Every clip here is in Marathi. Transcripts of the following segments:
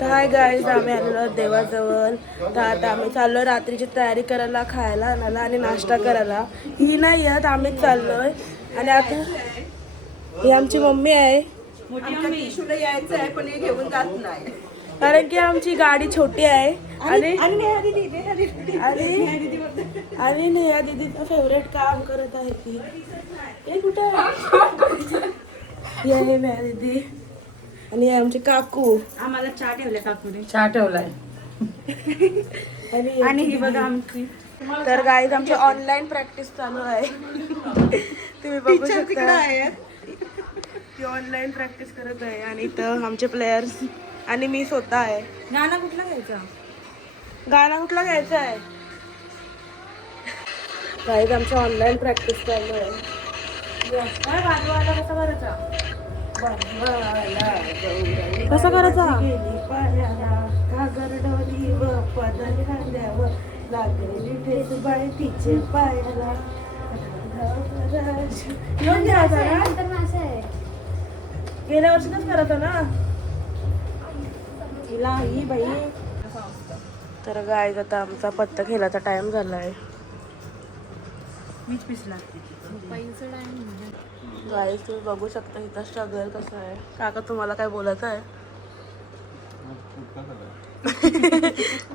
तर हाय गाईज, आम्ही आलेलो देवाजवळ. तर आता आम्ही चाललोय रात्रीची तयारी करायला, खायला आणायला आणि नाश्ता करायला. ही नाही येत, आम्हीच चाललोय. आणि आता ही आमची मम्मी आहे, यायचं आहे पण हे घेऊन जात नाही. कारण की आमची गाडी छोटी आहे. आणि आणि नेहा दीदीचं फेवरेट काम करत आहे ती. हे कुठे आहे? हे आहे नेहा दीदी आणि हे आमचे काकू. आम्हाला चहा ठेवल्या काकूने. चहा ठेवलाय. आणि ही बघा आमची. तर गाईज आमची ऑनलाईन प्रॅक्टिस चालू आहे. तुम्ही बघू शकता ती ऑनलाईन प्रॅक्टिस करत आहे. आणि इथं आमचे प्लेयर्स आणि मी स्वतः आहे. गाणं कुठला घ्यायचा? गाणं कुठला घ्यायचं आहे? गाईज आमची ऑनलाईन प्रॅक्टिस चालू आहे. वाजवायला कसा करायचा? कसा करायचा? गेल्या वर्षीच करायचा ना. ही बाई. तर गाईज आता आमचा पत्ता खेळायचा टाइम झालाय. मीच पिसला. गाईज तुम्ही बघू शकता इथं स्ट्रगल कसं आहे. काका तुम्हाला काय बोलायचं आहे?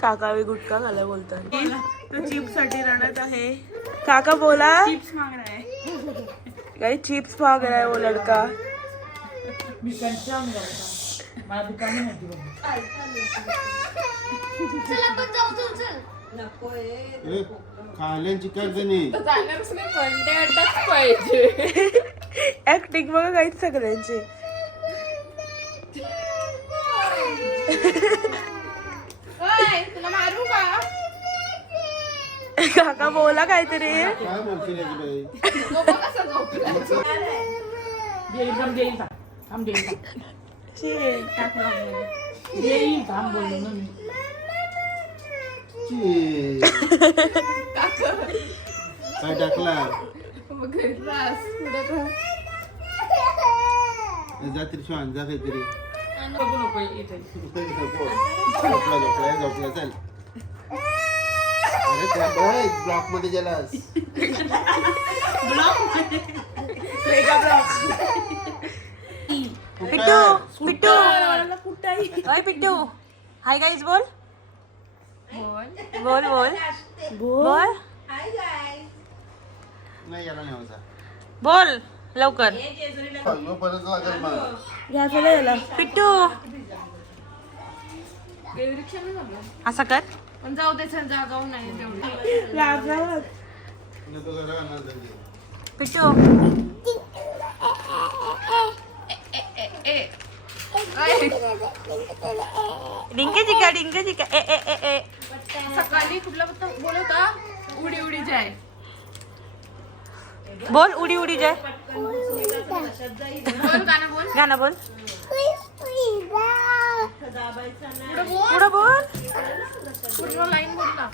काका मी गुटखा खाला बोलतात. तो चिप्स साठी रडत आहे. काका बोला. चिप्स माग रहा है. गाई चिप्स माग रहा है वो लड़का. मी कंटाळून गेलो. मला दुकानी नव्हती बघ. खाल्यांची काय जणी ऍक्टिंग बघा काहीच सगळ्यांची. काका बोला काहीतरी. काय बोलते बाई. एकदम देईल का? थांब देईल का? देईल थांब बोललो ना मी. काय टाकला जात्री श्वान जा काहीतरी. बघू नको इथे. झोपला झोपला झोपला चल. अरे त्या ब्लॉक मध्ये गेलास. पिट्टू पिट्टू हाय पिट्टू. हाय गाईज बोल बोल बोल बोल नाही याला नाही होता. बोल लवकर. परत लागेल मला. घ्या चला याला. पिट्टू असं कर. पण जाऊ दे सर, जाऊ नाही तेवढं. पिट्टू डिंके चिका ए ए ए ए. सकाळी कुठला बोलवता? उडी उडी जाय. बोल उडी उडी जाय. बोल गाणं बोल. गाणं बोल. पुढं बोल. पूर्ण लाईन बोल ना.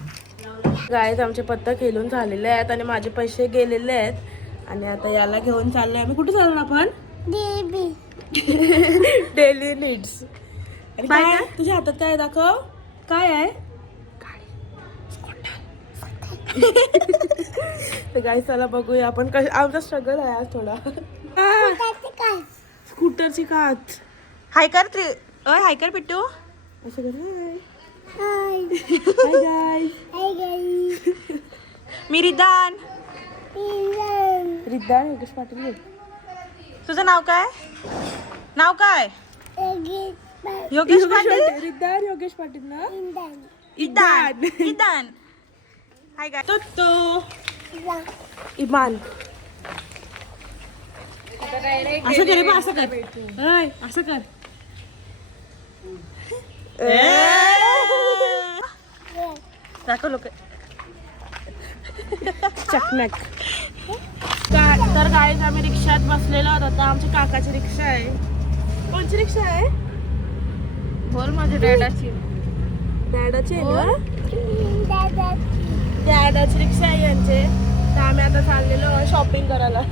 गाईज आमचे पत्ता खेळून झालेले आहेत आणि माझे पैसे गेलेले आहेत. आणि आता याला घेऊन चाललोय आम्ही. कुठे चाललो आपण? Daily needs. काय तुझ्या हातात काय दाखव? काय आहे? तर गाईज चला बघूया आपण आमचा स्ट्रगल आहे आज थोडा. स्कूटरची काच. हाय कर हाय कर पिट्टू. असं कर. Hi guys. मी रिदान योगेश पाटील. तुझं नाव काय? नाव काय? योगेश पाटील. रिदान योगेश पाटील ना. इदान. हाय गाय. तो इमान. असं कर बा. असं कर. असं कर. दाखव लोक. चकमक. तर गाईज आम्ही रिक्षात बसलेलो आहोत. आता आमच्या काकाची रिक्षा आहे. कोणची रिक्षा आहे? बोल माझ्या डॅडाची. डॅडाची आहे ना. डॅडाची रिक्षा आहे यांचे. तर आम्ही आता चाललेलो शॉपिंग करायला.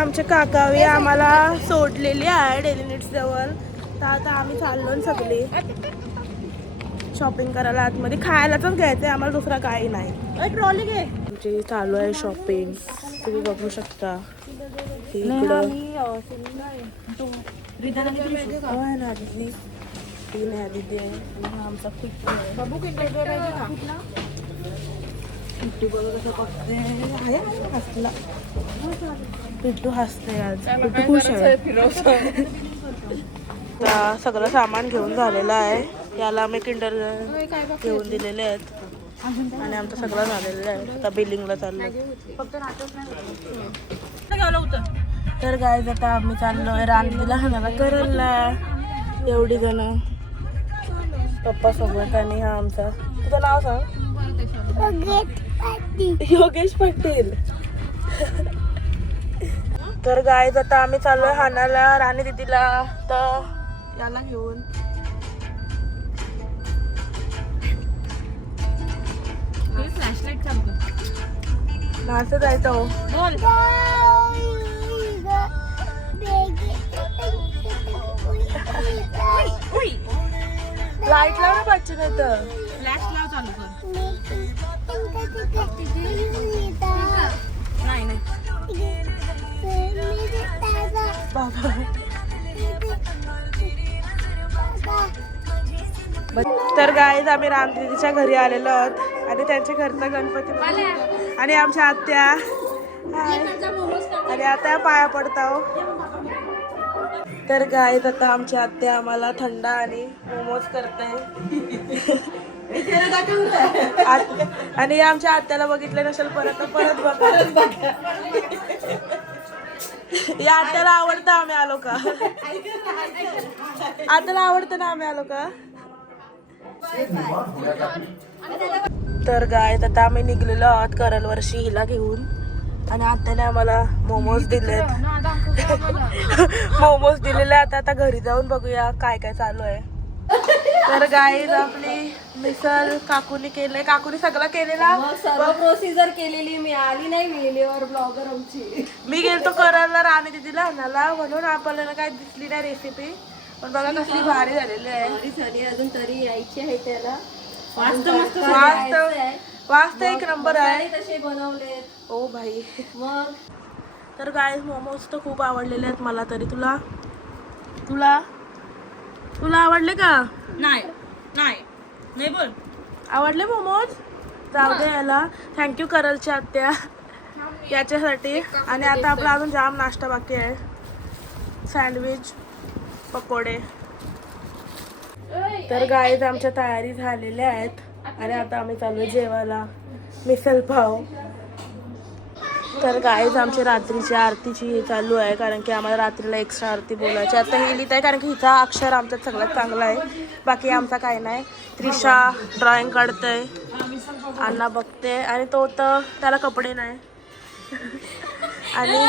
आमचे काकावी आम्हाला सोडलेली आहे डेली नीड्स जवळ. तर आता आम्ही चाललो सगळे शॉपिंग करायला आतमध्ये. खायलाच घ्यायचंय आम्हाला, दुसरा काही नाही. ट्रॉली घे. आमची चालू आहे शॉपिंग, तुम्ही बघू शकता. इकडं होय ना दिदी, ती नाही दिदी आहे आणि हा आमचा पिट्टू आहे. बाबू किती पाहिजे का? पिट्टू बघ कसं बघते आहे हसला. पिट्टू हसते आज, पिट्टू खुश आहे. आता सगळं सामान घेऊन झालेलं आहे. याला आम्ही किंडर घेऊन दिलेले आहेत आणि आमचं सगळं झालेलं आहे. आता बिलिंगला चाललो. फक्त नाटक तर गाईज आता आम्ही चाललोय रांधीला हाणाला करलला, एवढी जण पप्पा सोबत. आणि हा आमचा, तुझं नाव सांग. योगेश पाटील. तर गाईज आता आम्ही चाललोय हाणाला राणी दीदीला. तर याला घेऊन फ्लॅशलाईट चालतो. नाच जायचं हो. बोल. लाईट लाव ना पाहिजे नाही तर. फ्लॅश लाव चालू कर. नाही नाही. बाबा तर गाईज आम्ही रामदीदीच्या घरी आलेलो आहोत आणि त्यांच्या घरचा गणपती आणि आमच्या आत्या आणि आता पाया पडताव. तर गाईज आता आमची आत्या आम्हाला थंड आणि मोमोज करते. आणि आमच्या आत्याला बघितले नसेल परत बघा. या आत्याला आवडतं आम्ही आलो का? आत्याला आवडतं ना आम्ही आलो का? तर गायत आता आम्ही निघलेलो आहोत करल वर्षी हिला घेऊन आणि आत्याने आम्हाला मोमोज दिलेत. मोमोज दिलेले आता घरी जाऊन बघूया काय काय चालू आहे. तर गाईज आपली मिसल काकूनी केलंय. काकूनी सगळं केलेला, सर्व प्रोसिजर केलेली. मी आली नाही वेळेवर ब्लॉगर आमची. मी गेलतो करायला राणी दीदीला आणायला म्हणून आपल्याला काय दिसली नाही रेसिपी. पण बघा कसली भारी झालेली आहे. सरी अजून तरी यायची आहे त्याला. वास्त एक नंबर आहे. तसे बनवले ओ भाई. मग तर गाईज मोमोज तर खूप आवडलेले आहेत मला तरी. तुला तुला तुला आवडले का? नाही नाही नाही बोल. आवडले मोमोज? जाऊ दे याला. थँक्यू करलच्या आत्या याच्यासाठी. आणि आता आपला अजून जाम नाश्ता बाकी आहे. सँडविच, पकोडे. तर गाईज आमच्या तयारी झालेल्या आहेत आणि आता आम्ही चालू जेवायला. मिसल पाव. तर गाईज आमची रात्रीची आरतीची हे चालू आहे कारण की आम्हाला रात्रीला एक्स्ट्रा आरती बोलायची. आता ही लिहित आहे कारण की हिचा अक्षर आमच्यात सगळ्यात चांगला आहे, बाकी आमचा काही नाही. त्रिशा ड्रॉइंग काढते, अण्णा बघते आणि तो तर त्याला कपडे नाही. आणि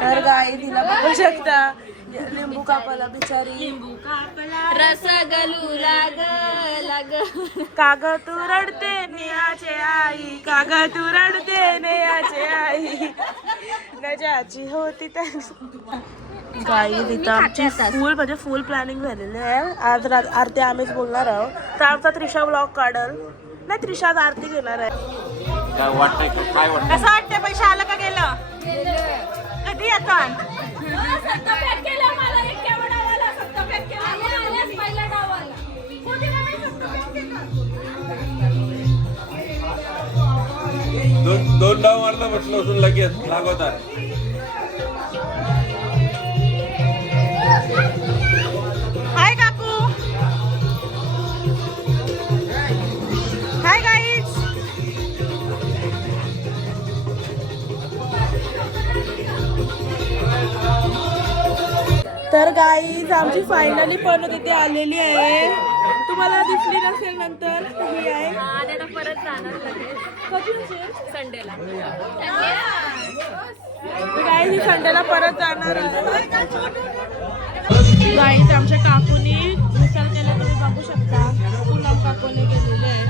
तर गाई तिला बघू शकता लिंबू कापाला बिचारी. रस गलू लाग लाग. काग तू रडते नेहाचे आई, काग तू रडते नेहाचे आई, गजाची होती त्याची. गाई तिथं आमची फुल म्हणजे फुल प्लॅनिंग झालेली आहे. आज आरती आम्हीच बोलणार आहोत. तर आमचा त्रिशा ब्लॉग काढल नाही. त्रिशा आरती घेणार आहे. कसं वाटतं? पैसे आलं का गेलं? कधी येतात? दोन डाव मारला म्हटलं असून लगेच लागवतात. हाय काकू. Hi guys. तर गाईज आमची फायनली पण तिथे आलेली आहे. तुम्हाला दिसली नसेल नंतर ही आहे. परत जाणार कधी असेल? संडेला. गाईज ही संडेला परत जाणार आहे. गाईज आमच्या काकूनी मिसल केले तुम्ही बघू शकता. पूनम काकूने केलेले आहे.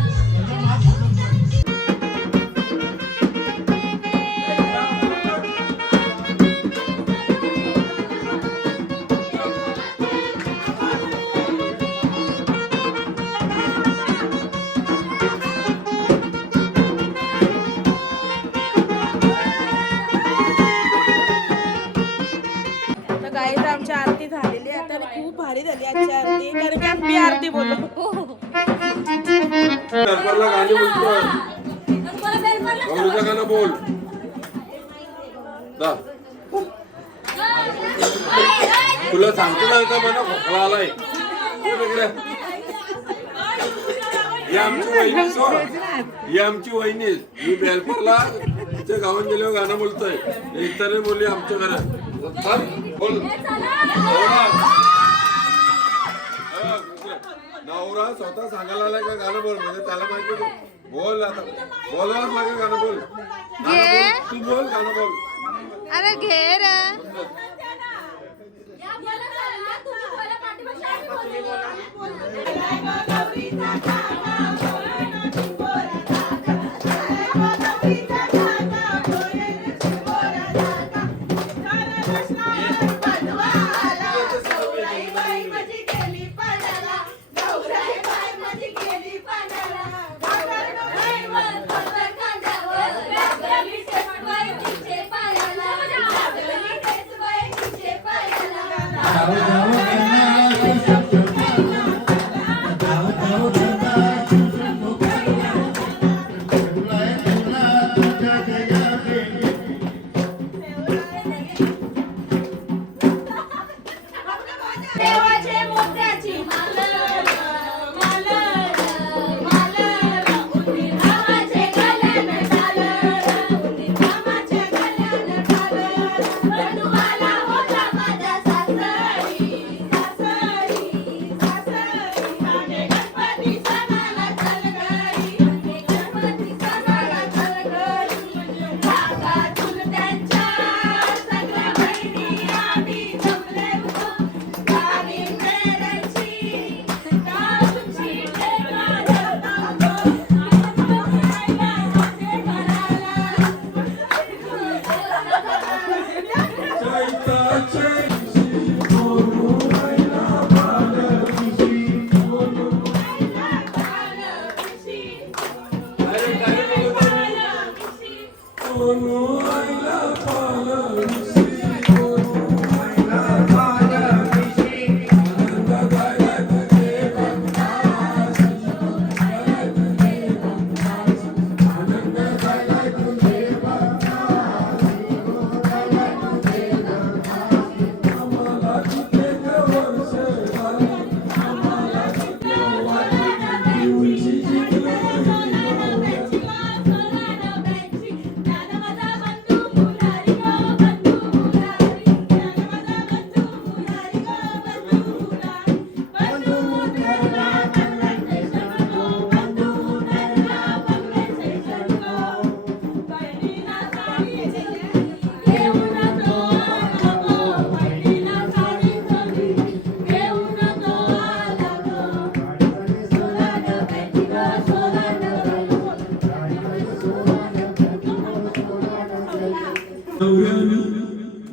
आमची आरती कारण की आम्ही आरती बोललो. पेपरला गाणी बोलतोय. गौरीचं गाणं बोल. जा. तुला सांगतो ना का मला खोकला आलाय. बोल इकडे. ही आमची वहिनी सोड. ही आमची वहिनी. मी बेलपरला तिच्या गावात गेल्यावर गाणं बोलतोय. एकदा नाही बोलली आमच्या घरात. चल, बोल. नवरा स्वतः सांगायला आलाय का गाणं बोल म्हणजे त्याला माहिती नाही. बोल आता बोलावंच लागेल गाणं बोल. तू बोल गाणं बोल. अरे घेर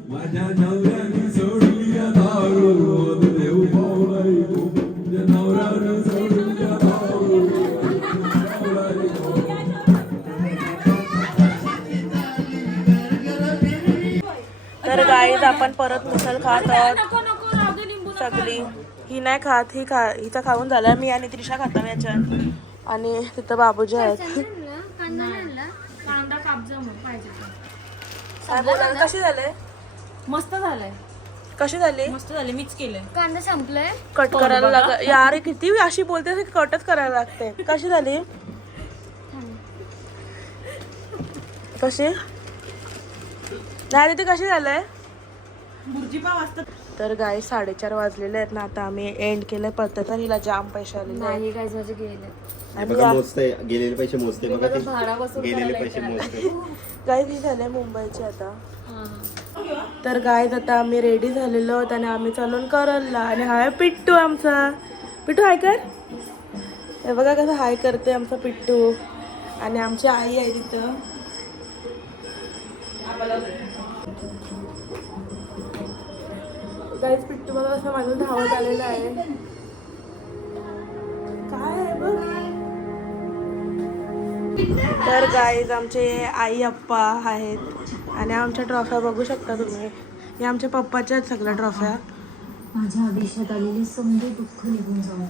माझ्या नवऱ्याने सोडली दारू देव पावलाई नवऱ्याने सोडली दारू. तर गाईज आपण परत मिसळ खात आहोत सगळी. ही नाही खात, हिचा खाऊन झाला. मी आणि त्रिशा खाता याच्यात आणि तिथं बाबूजी आहेत. कांदा कापजा मग पाहिजे काय बोलायला? कशी झाले? मस्त झालंय. कशी झाली? मस्त झाले. मिक्स केलंय. कांदा संपलाय. कट करायला लाग यार. किती अशी बोलते कटच करायला लागते. कशी झाली? कशी नाही ती कशी झालंय? तर गाई 4:30 वाजलेले आहेत ना. आता आम्ही एंड केलंय पद्धत. हिला जाम पैसे आलेले नाही काय माझे गेले. बघा मोजते गेलेले पैसे मोजते बघा ते गेलेले पैसे मोजते. गाईज ही झाले मुंबईची आता. तर गाईज आता आम्ही रेडी झालेलो आहोत आणि आम्ही चालून करलला. आणि हाय पिट्टू आमचा. पिट्टू हाय कर. हे बघा कसं हाय करते आमचा पिट्टू. आणि आमची आई आहे तिथं. गाईज पिट्टू बघा असं माझं धावत आलेलं आहे. काय आहे बघ. तर गाईज आमचे आई अप्पा आहेत आणि आमच्या ट्रॉफ्या बघू शकता तुम्ही. या आमच्या पप्पाच्या आहेत सगळ्या ट्रॉफ्या. माझ्या आयुष्यात आलेले समजे दुःख निघून जाऊ दे.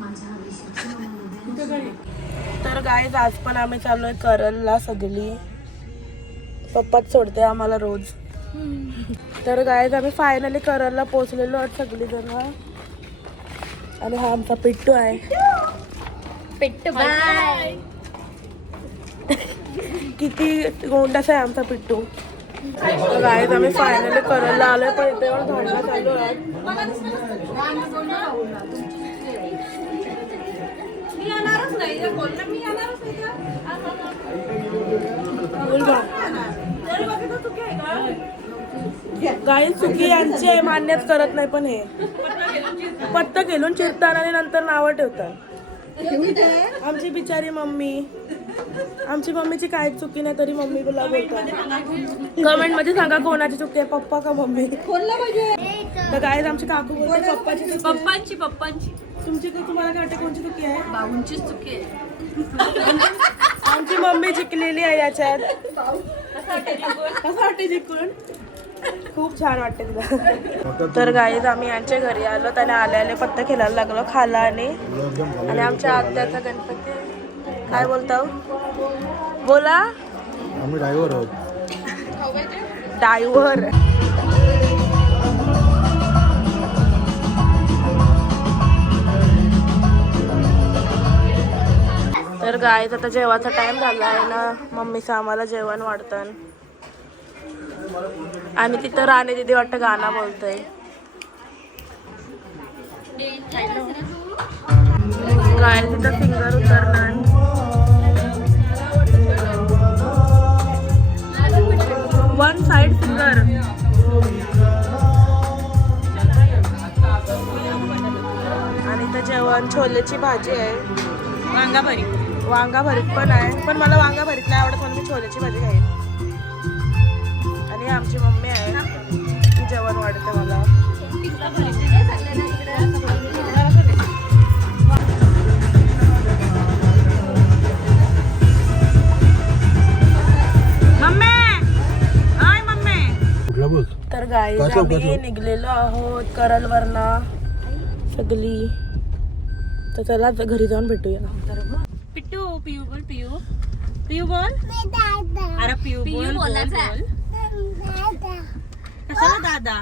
माझ्या आयुष्याची मला नव्याने तर गाईज आज पण आम्ही चाललोय करलला सगळी. पप्पाच सोडते आम्हाला रोज. तर गाईज आम्ही फायनली करलला पोहोचलेलो आहोत सगळी जण. आणि हा आमचा पिट्टू आहे. पिट्टू बाय. किती गोंडाचा आहे आमचा पिट्टू. तर गाईज आम्ही फायनली करलला आलोय पण इथे एवढं भांडणं चालू आहे. गाई चुकी यांची आहे, मान्यच करत नाही. पण हे पत्ता घेऊन चिरतात आणि नंतर नावं ठेवतात. आमची बिचारी मम्मी, आमची मम्मीची काहीच चुकी नाही तरी मम्मी तुला बोलतात. कमेंट मध्ये सांगा कोणाची चुकी आहे, पप्पा का मम्मी. तर गाईज आमची काकू बोलते पप्पाची. पप्पांची तुमची तुम्हाला काय वाटते कोणची चुकी आहे? बाबूंचीच चुकी आहे. आमची मम्मी जिंकलेली आहे याच्यात. कसं वाटते जिंकून? खूप छान वाटते तिला. तर गाईज आम्ही यांच्या घरी आलो आणि आले पत्ता खेळायला लागलो खाला. आणि आमच्या आत्याचा गणपती. काय बोलता बोला. आम्ही ड्रायव्हर आहोत. ड्रायव्हर. तर गाईज आता जेवायचा टाइम झाला आहे ना. मम्मीचं आम्हाला जेवण वाढतं. आणि तिथं राणी दीदी वाटतं गाणं बोलतोय. गाईज तिथं फिंगर उतरणार. One side finger. आणि इथं जेवण छोलेची भाजी आहे. वांगा भरीत पण आहे. पण मला वांगा भरीत नाही आवडत म्हणून मी छोलेची भाजी खाईन. आणि आमची मम्मी आहे ती जेवण वाढते मला. तर गाईज आम्ही निघलेलो आहोत करलवरना सगळी. तर चला घरी जाऊन भेटूया. पिट्टू पियू बोल. पियू बोल. अरे पियू बोल. कशाला दादा?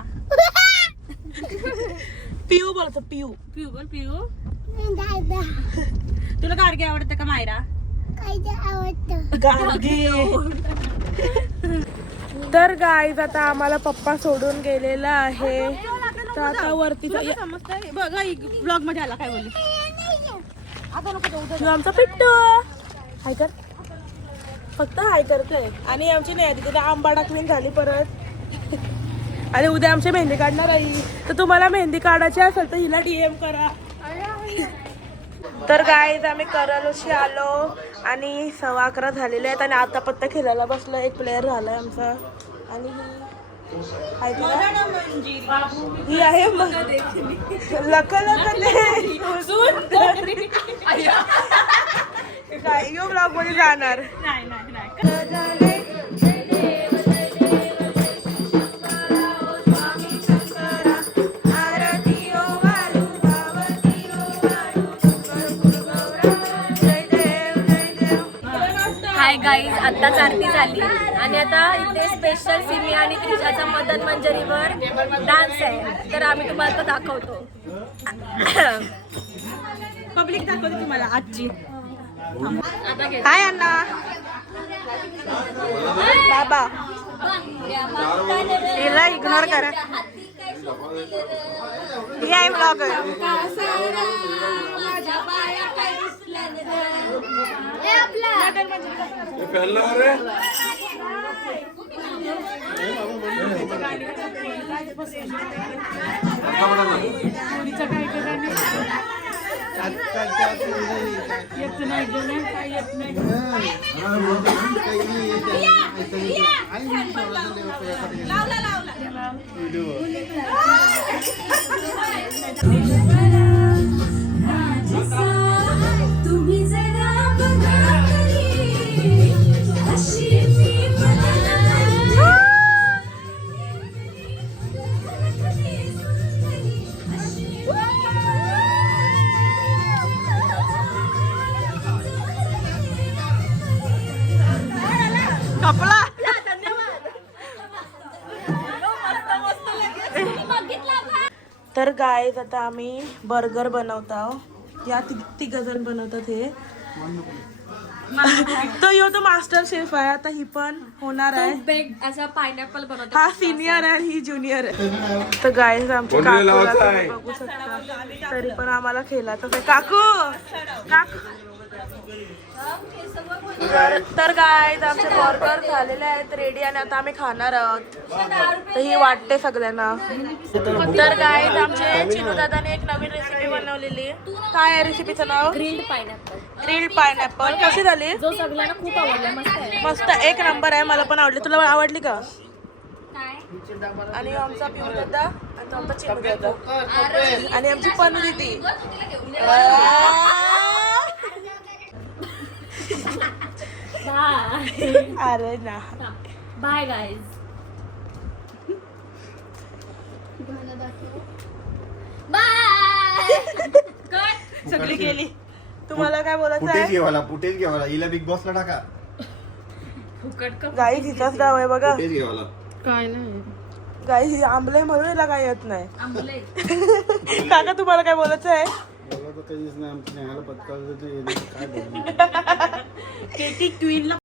पियू बोलतो. पियू बोल. पियू तुला गाडगे आवडतं का मायरा? तर गाईज आता आम्हाला पप्पा सोडून गेलेला आहे. तर आता वरती बघा ब्लॉग मध्ये आला काय बोलली. आमचा पिट्टू हाय कर. फक्त हाय करतोय. आणि आमची नाही तिथे आंबाडा क्वीन झाली परत. आणि उद्या आमची मेहंदी काढणार आहे. तर तुम्हाला मेहंदी काढायची असेल तर हिला DM करा. तर गाईज आम्ही करलोशी आलो आणि 11:15 झालेले आहेत. आणि आता पत्ता खेळायला बसलो. एक प्लेअर झालाय आमचा. आणि ही आहे यो ब्लॉग मध्ये जाणार. हाय गाईज, आत्ताच आरती झाली आणि आता इथे स्पेशल सिमी आणि त्रिशाचा मदन मंजरीवर डान्स आहे. तर आम्ही तुम्हाला तो दाखवतो. पब्लिक दाखवते तुम्हाला आजची. हाय अण्णा. बाबा हिला इग्नोर करा. ही आहे ब्लॉगर. तुम्ही जरा बघा अशी मी गाईज आता आम्ही बर्गर बनवतो. या तिघ जण बनवतात हे. तो यो तो मास्टर शेफ आहे. आता ही पण होणार आहे. बेग असा पायनॅपल बनवतो. हा सिनियर आहे, ही ज्युनियर आहे. तर गाईज आमच्या कोणी काकूला लावायचं तुम्ही आहे? बघू शकता. तरी पण आम्हाला खेळायचं आहे. काकू तर गाईज आमचे बर्गर झालेले आहेत रेडी आणि आता आम्ही खाणार आहोत. तर ही वाटते सगळ्यांना. तर गाईज आमचे चिनू दादाने एक नवीन रेसिपी बनवलेली. काय आहे रेसिपीचं नाव? Grilled pineapple. Grilled pineapple. कशी झाली? जो सगळ्यांना खूप आवडला. मस्त आहे. मस्त एक नंबर आहे. मला पण आवडली. तुला आवडली का? काय आणि आमचा पिऊ दादा आणि आमचा चिनू दादा आणि आमची पनू दीदी. अरे ना बाय गाईज. सगळी गेली. तुम्हाला काय बोलायचं फुटेज आहे? घेवाला हिला बिग बॉसला टाका. गाई हिचाच डाव आहे बघा. फुटेज घेवाला गाई ही आंबले म्हणून हिला काय येत नाही. काका तुम्हाला काय बोलायचं आहे? बोला तर काहीच नाही आमच्या न्यायाला पत्कार काय बोलणार. केटी क्वीनला